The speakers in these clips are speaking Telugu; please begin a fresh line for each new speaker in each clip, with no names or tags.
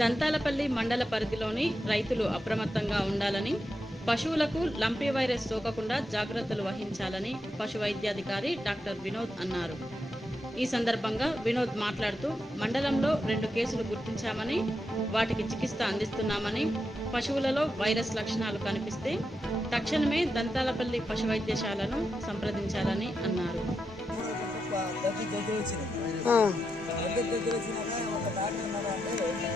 దంతాలపల్లి మండల పరిధిలోని రైతులు అప్రమత్తంగా ఉండాలని పశువులకు లంపీ వైరస్ సోకకుండా జాగ్రత్తలు వహించాలని పశు వైద్యాధికారి డాక్టర్ వినోద్ అన్నారు. ఈ సందర్భంగా వినోద్ మాట్లాడుతూ మండలంలో రెండు కేసులు గుర్తించామని వాటికి చికిత్స అందిస్తున్నామని పశువులలో వైరస్ లక్షణాలు కనిపిస్తే తక్షణమే దంతాలపల్లి పశు వైద్యశాలను సంప్రదించాలని అన్నారు.
దగ్గర దగ్గర వచ్చింది
ఆ,
దగ్గర దగ్గర వచ్చినాక ఒక డాక్టర్ అంటే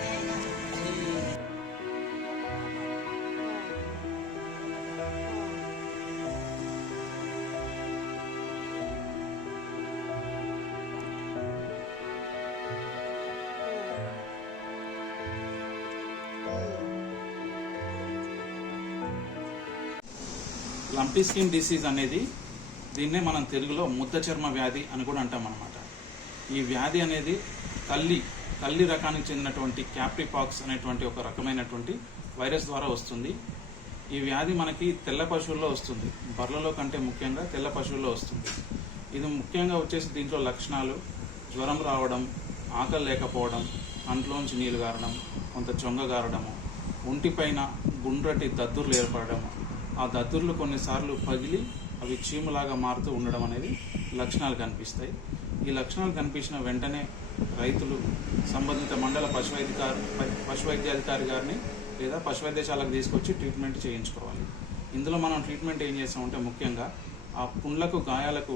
లంపీ స్కిన్ డిసీజ్ అనేది దీన్నే మనం తెలుగులో ముద్ద చర్మ వ్యాధి అని కూడా అంటాం అనమాట ఈ వ్యాధి అనేది తల్లి తల్లి రకానికి చెందినటువంటి క్యాప్రిపాక్స్ అనేటువంటి ఒక రకమైనటువంటి వైరస్ ద్వారా వస్తుంది. ఈ వ్యాధి మనకి తెల్ల పశువుల్లో వస్తుంది. బర్రెలలో కంటే ముఖ్యంగా తెల్ల పశువుల్లో వస్తుంది. ఇది ముఖ్యంగా వచ్చేసి దీంట్లో లక్షణాలు జ్వరం రావడం ఆకలి లేకపోవడం అంట్లోంచి నీళ్ళు గారడం కొంత చొంగ గారడము ఒంటిపైన గుండ్రటి దద్దుర్లు ఏర్పడము ఆ దద్దుర్లు కొన్నిసార్లు పగిలి అవి చీములాగా మారుతూ ఉండడం అనేది లక్షణాలు కనిపిస్తాయి. ఈ లక్షణాలు కనిపించిన వెంటనే రైతులు సంబంధిత మండల పశు పశువైద్యాధికారి పశు వైద్యాధికారి గారిని లేదా పశు వైద్యశాలకు తీసుకొచ్చి ట్రీట్మెంట్ చేయించుకోవాలి. ఇందులో మనం ట్రీట్మెంట్ ఏం చేస్తామంటే ముఖ్యంగా ఆ పుండ్లకు గాయాలకు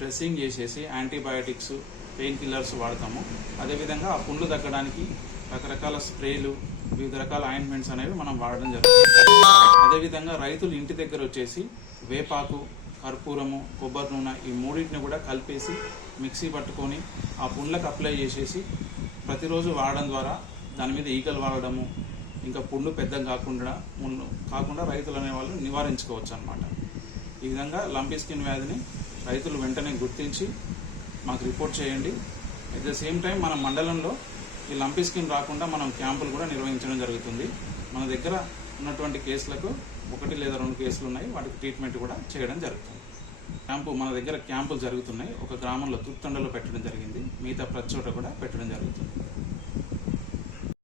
డ్రెస్సింగ్ చేసేసి యాంటీబయాటిక్స్ పెయిన్ కిల్లర్స్ వాడతాము. అదేవిధంగా ఆ పుండ్లు తగ్గడానికి రకరకాల స్ప్రేలు వివిధ రకాల ఆయింట్మెంట్స్ అనేవి మనం వాడడం జరుగుతుంది. అదేవిధంగా రైతులు ఇంటి దగ్గర వచ్చేసి వేపాకు కర్పూరము కొబ్బరి నూనె ఈ మూడింటిని కూడా కలిపేసి మిక్సీ పట్టుకొని ఆ పుండ్లకు అప్లై చేసేసి ప్రతిరోజు వాడడం ద్వారా దాని మీద ఈగలు వాడడము ఇంకా పుండ్లు పెద్దగా కాకుండా ముళ్ళు కాకుండా రైతులు అనేవాళ్ళు నివారించుకోవచ్చు అనమాట ఈ విధంగా లంపీ స్కిన్ వ్యాధిని రైతులు వెంటనే గుర్తించి మాకు రిపోర్ట్ చేయండి. అట్ ద సేమ్ టైం మన మండలంలో ఈ లంపీ స్కిన్ రాకుండా మనం క్యాంపులు కూడా నిర్వహించడం జరుగుతుంది. మన దగ్గర ఉన్నటువంటి కేసులకు ఒకటి లేదా రెండు కేసులు ఉన్నాయి. వాటికి ట్రీట్మెంట్ కూడా చేయడం జరుగుతుంది. క్యాంపు మన దగ్గర క్యాంపులు జరుగుతున్నాయి. ఒక గ్రామంలో తుర్తండలో పెట్టడం జరిగింది. మిగతా ప్రతి చోట కూడా పెట్టడం జరుగుతుంది.